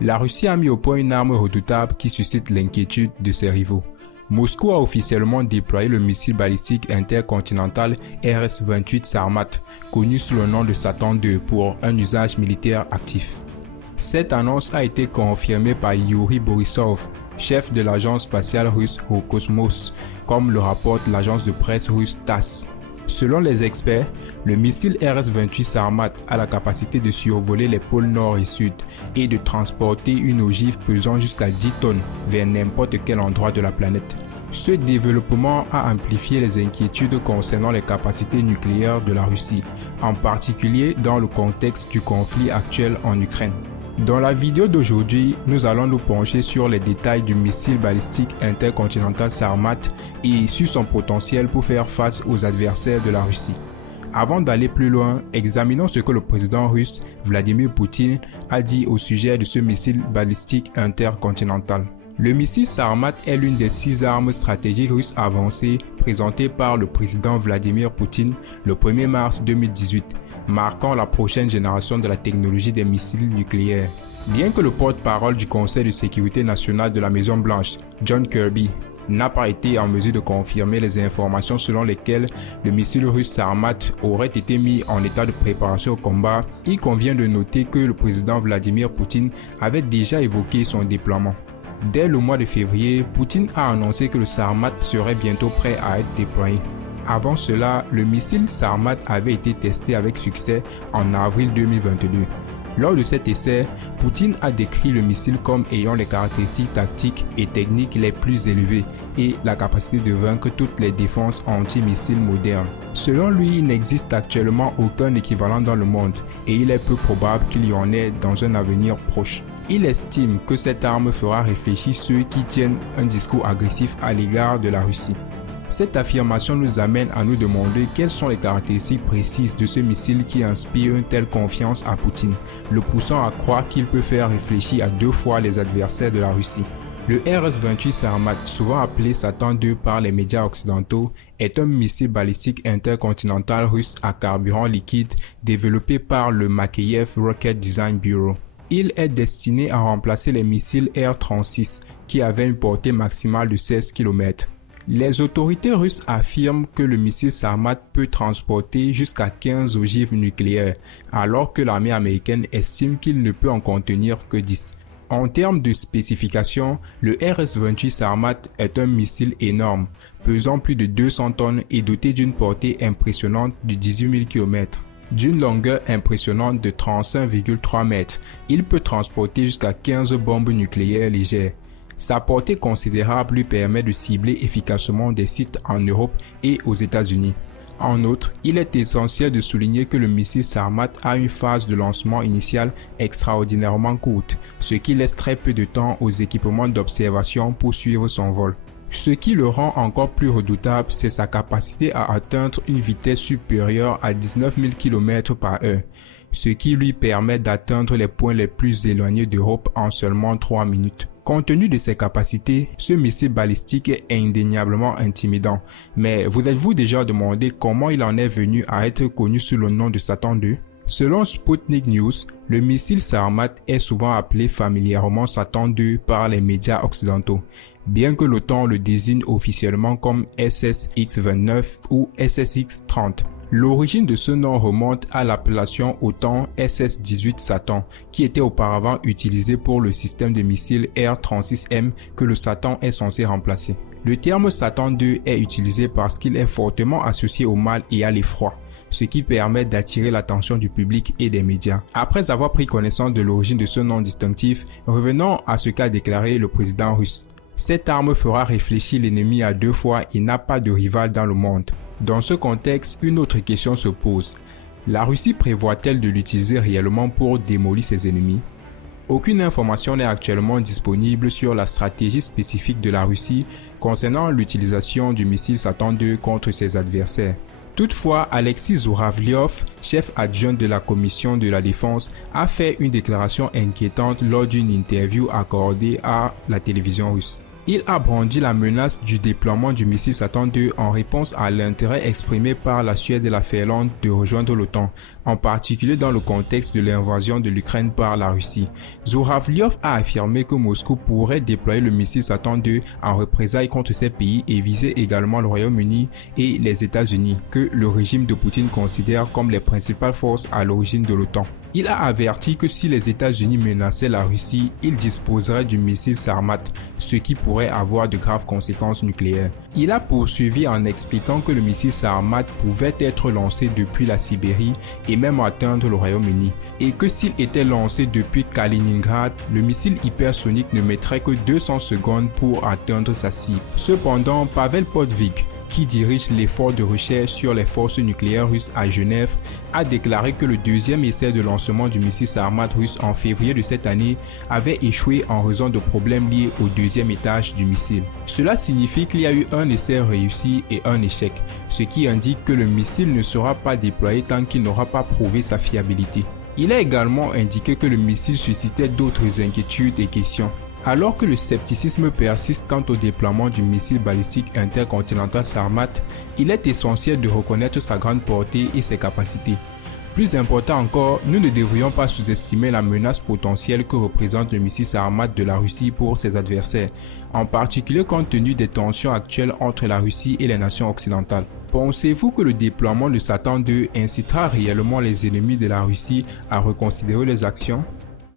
La Russie a mis au point une arme redoutable qui suscite l'inquiétude de ses rivaux. Moscou a officiellement déployé le missile balistique intercontinental RS-28 Sarmat, connu sous le nom de Satan II, pour un usage militaire actif. Cette annonce a été confirmée par Yuri Borisov, chef de l'agence spatiale russe Roscosmos, comme le rapporte l'agence de presse russe TASS. Selon les experts, le missile RS-28 Sarmat a la capacité de survoler les pôles nord et sud et de transporter une ogive pesant jusqu'à 10 tonnes vers n'importe quel endroit de la planète. Ce développement a amplifié les inquiétudes concernant les capacités nucléaires de la Russie, en particulier dans le contexte du conflit actuel en Ukraine. Dans la vidéo d'aujourd'hui, nous allons nous pencher sur les détails du missile balistique intercontinental Sarmat et sur son potentiel pour faire face aux adversaires de la Russie. Avant d'aller plus loin, examinons ce que le président russe Vladimir Poutine a dit au sujet de ce missile balistique intercontinental. Le missile Sarmat est l'une des 6 armes stratégiques russes avancées présentées par le président Vladimir Poutine le 1er mars 2018. Marquant la prochaine génération de la technologie des missiles nucléaires. Bien que le porte-parole du Conseil de sécurité nationale de la Maison-Blanche, John Kirby, n'a pas été en mesure de confirmer les informations selon lesquelles le missile russe Sarmat aurait été mis en état de préparation au combat, il convient de noter que le président Vladimir Poutine avait déjà évoqué son déploiement. Dès le mois de février, Poutine a annoncé que le Sarmat serait bientôt prêt à être déployé. Avant cela, le missile Sarmat avait été testé avec succès en avril 2022. Lors de cet essai, Poutine a décrit le missile comme ayant les caractéristiques tactiques et techniques les plus élevées et la capacité de vaincre toutes les défenses anti-missiles modernes. Selon lui, il n'existe actuellement aucun équivalent dans le monde et il est peu probable qu'il y en ait dans un avenir proche. Il estime que cette arme fera réfléchir ceux qui tiennent un discours agressif à l'égard de la Russie. Cette affirmation nous amène à nous demander quelles sont les caractéristiques précises de ce missile qui inspire une telle confiance à Poutine, le poussant à croire qu'il peut faire réfléchir à 2 fois les adversaires de la Russie. Le RS-28 Sarmat, souvent appelé Satan II par les médias occidentaux, est un missile balistique intercontinental russe à carburant liquide développé par le Makeyev Rocket Design Bureau. Il est destiné à remplacer les missiles R-36 qui avaient une portée maximale de 16 km. Les autorités russes affirment que le missile Sarmat peut transporter jusqu'à 15 ogives nucléaires, alors que l'armée américaine estime qu'il ne peut en contenir que 10. En termes de spécifications, le RS-28 Sarmat est un missile énorme, pesant plus de 200 tonnes et doté d'une portée impressionnante de 18 000 km. D'une longueur impressionnante de 35,3 mètres, il peut transporter jusqu'à 15 bombes nucléaires légères. Sa portée considérable lui permet de cibler efficacement des sites en Europe et aux États-Unis. En outre, il est essentiel de souligner que le missile Sarmat a une phase de lancement initiale extraordinairement courte, ce qui laisse très peu de temps aux équipements d'observation pour suivre son vol. Ce qui le rend encore plus redoutable, c'est sa capacité à atteindre une vitesse supérieure à 19 000 km par heure, ce qui lui permet d'atteindre les points les plus éloignés d'Europe en seulement 3 minutes. Compte tenu de ses capacités, ce missile balistique est indéniablement intimidant. Mais vous êtes-vous déjà demandé comment il en est venu à être connu sous le nom de Satan II? Selon Sputnik News, le missile Sarmat est souvent appelé familièrement Satan II par les médias occidentaux, bien que l'OTAN le désigne officiellement comme SSX-29 ou SSX-30. L'origine de ce nom remonte à l'appellation OTAN SS-18 Satan, qui était auparavant utilisé pour le système de missiles R-36M que le Satan est censé remplacer. Le terme Satan II est utilisé parce qu'il est fortement associé au mal et à l'effroi, ce qui permet d'attirer l'attention du public et des médias. Après avoir pris connaissance de l'origine de ce nom distinctif, revenons à ce qu'a déclaré le président russe. Cette arme fera réfléchir l'ennemi à 2 fois et n'a pas de rival dans le monde. Dans ce contexte, une autre question se pose. La Russie prévoit-elle de l'utiliser réellement pour démolir ses ennemis? Aucune information n'est actuellement disponible sur la stratégie spécifique de la Russie concernant l'utilisation du missile Satan II contre ses adversaires. Toutefois, Alexis Zouravlyov, chef adjoint de la Commission de la Défense, a fait une déclaration inquiétante lors d'une interview accordée à la télévision russe. Il a brandi la menace du déploiement du missile Satan II en réponse à l'intérêt exprimé par la Suède et la Finlande de rejoindre l'OTAN, en particulier dans le contexte de l'invasion de l'Ukraine par la Russie. Zouravlyov a affirmé que Moscou pourrait déployer le missile Satan II en représailles contre ces pays et viser également le Royaume-Uni et les États-Unis, que le régime de Poutine considère comme les principales forces à l'origine de l'OTAN. Il a averti que si les États-Unis menaçaient la Russie, ils disposeraient du missile Sarmat, ce qui pourrait avoir de graves conséquences nucléaires. Il a poursuivi en expliquant que le missile Sarmat pouvait être lancé depuis la Sibérie et même atteindre le Royaume-Uni, et que s'il était lancé depuis Kaliningrad, le missile hypersonique ne mettrait que 200 secondes pour atteindre sa cible. Cependant, Pavel Podvig, qui dirige l'effort de recherche sur les forces nucléaires russes à Genève, a déclaré que le deuxième essai de lancement du missile Sarmat russe en février de cette année avait échoué en raison de problèmes liés au deuxième étage du missile. Cela signifie qu'il y a eu un essai réussi et un échec, ce qui indique que le missile ne sera pas déployé tant qu'il n'aura pas prouvé sa fiabilité. Il a également indiqué que le missile suscitait d'autres inquiétudes et questions. Alors que le scepticisme persiste quant au déploiement du missile balistique intercontinental Sarmat, il est essentiel de reconnaître sa grande portée et ses capacités. Plus important encore, nous ne devrions pas sous-estimer la menace potentielle que représente le missile Sarmat de la Russie pour ses adversaires, en particulier compte tenu des tensions actuelles entre la Russie et les nations occidentales. Pensez-vous que le déploiement de Satan II incitera réellement les ennemis de la Russie à reconsidérer leurs actions ?